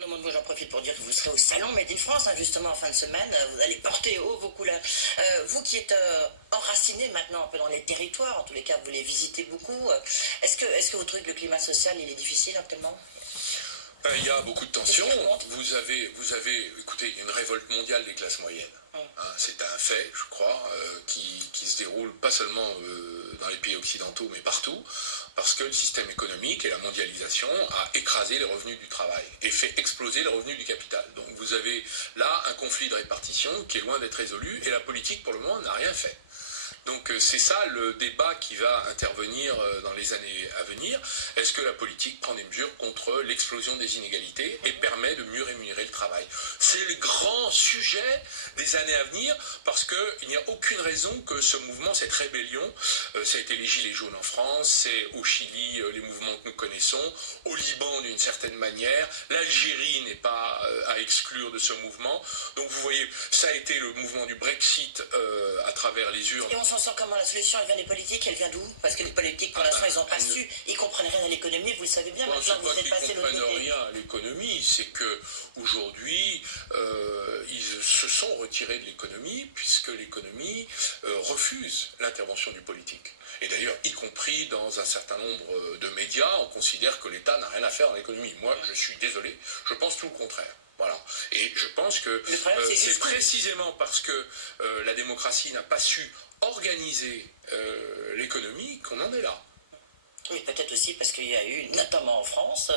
Non, moi, j'en profite pour dire que vous serez au salon Made in France, hein, justement, en fin de semaine. Vous allez porter haut vos couleurs. Vous qui êtes enraciné maintenant un peu dans les territoires, en tous les cas, vous les visitez beaucoup. Est-ce que vous trouvez que le climat social, il est difficile actuellement? Il y a beaucoup de tensions. Qu'est-ce qui remonte? Écoutez, il y a une révolte mondiale des classes moyennes. Hein, c'est un fait, je crois, qui se déroule pas seulement dans les pays occidentaux, mais partout, parce que le système économique et la mondialisation a écrasé les revenus du travail et fait exploser les revenus du capital. Donc vous avez là un conflit de répartition qui est loin d'être résolu, et la politique, pour le moment, n'a rien fait. Donc c'est ça le débat qui va intervenir dans les années à venir. Est-ce que la politique prend des mesures contre l'explosion des inégalités et permet de mieux rémunérer le travail? C'est le grand sujet des années à venir, parce qu'il n'y a aucune raison que ce mouvement, cette rébellion, ça a été les Gilets jaunes en France, c'est au Chili les mouvements que nous connaissons, au Liban d'une certaine manière, l'Algérie n'est pas à exclure de ce mouvement. Donc vous voyez, ça a été le mouvement du Brexit à travers les urnes. Et on s'en sort comment? La solution, elle vient des politiques, elle vient d'où? Parce que les politiques, pour l'instant, ils n'ont pas su, ils comprennent rien à l'économie, vous le savez bien, maintenant vous êtes passé de l'autre côté. Ils ne comprennent rien à l'économie, c'est qu'aujourd'hui, ils se sont retirés de l'économie, puisque l'économie refuse l'intervention du politique. Et d'ailleurs, y compris dans un certain nombre de médias, on considère que l'État n'a rien à faire dans l'économie. Moi, je suis désolé, je pense tout le contraire. Voilà. Et je pense que c'est précisément parce que la démocratie n'a pas su organiser l'économie qu'on en est là. Oui, peut-être aussi parce qu'il y a eu, notamment en France,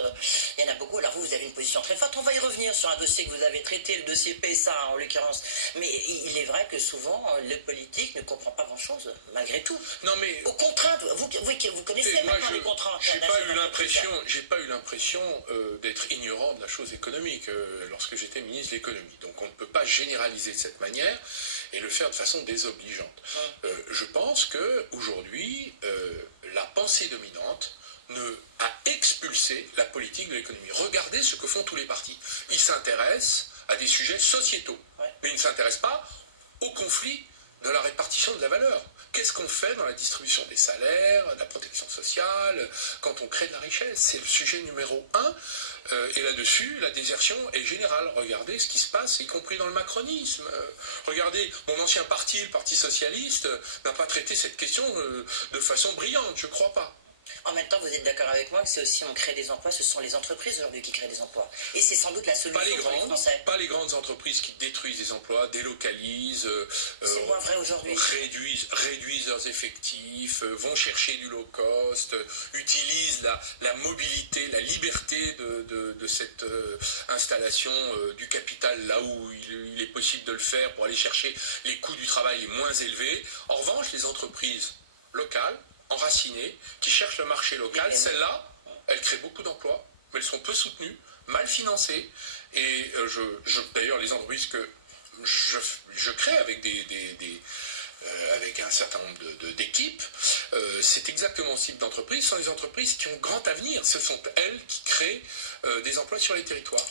il y en a beaucoup. Alors vous avez une position très forte. On va y revenir sur un dossier que vous avez traité, le dossier PSA en l'occurrence. Mais il est vrai que souvent, le politique ne comprend pas grand-chose, malgré tout. Non, mais aux contraintes, vous connaissez maintenant les contraintes. J'ai pas eu l'impression d'être ignorant de la chose économique lorsque j'étais ministre de l'économie. Donc on ne peut pas généraliser de cette manière et le faire de façon désobligeante. Je pense qu'aujourd'hui, la pensée dominante a expulsé la politique de l'économie. Regardez ce que font tous les partis. Ils s'intéressent à des sujets sociétaux, mais ils ne s'intéressent pas au conflit de la répartition de la valeur. Qu'est-ce qu'on fait dans la distribution des salaires, de la protection sociale, quand on crée de la richesse? C'est le sujet numéro 1. Et là-dessus, la désertion est générale. Regardez ce qui se passe, y compris dans le macronisme. Regardez, mon ancien parti, le Parti socialiste, n'a pas traité cette question de façon brillante, je ne crois pas. En même temps, vous êtes d'accord avec moi que c'est aussi, on crée des emplois, ce sont les entreprises aujourd'hui qui créent des emplois. Et c'est sans doute la solution pour les Français. Pas les grandes entreprises qui détruisent des emplois, délocalisent, c'est moins vrai aujourd'hui. réduisent leurs effectifs, vont chercher du low cost, utilisent la mobilité, la liberté de cette installation du capital là où il est possible de le faire pour aller chercher les coûts du travail les moins élevés. En revanche, les entreprises locales, enracinées, qui cherchent le marché local, celles-là, elles créent beaucoup d'emplois, mais elles sont peu soutenues, mal financées. Et d'ailleurs, les entreprises que je crée avec avec un certain nombre d'équipes, c'est exactement ce type d'entreprises. Ce sont les entreprises qui ont grand avenir. Ce sont elles qui créent des emplois sur les territoires.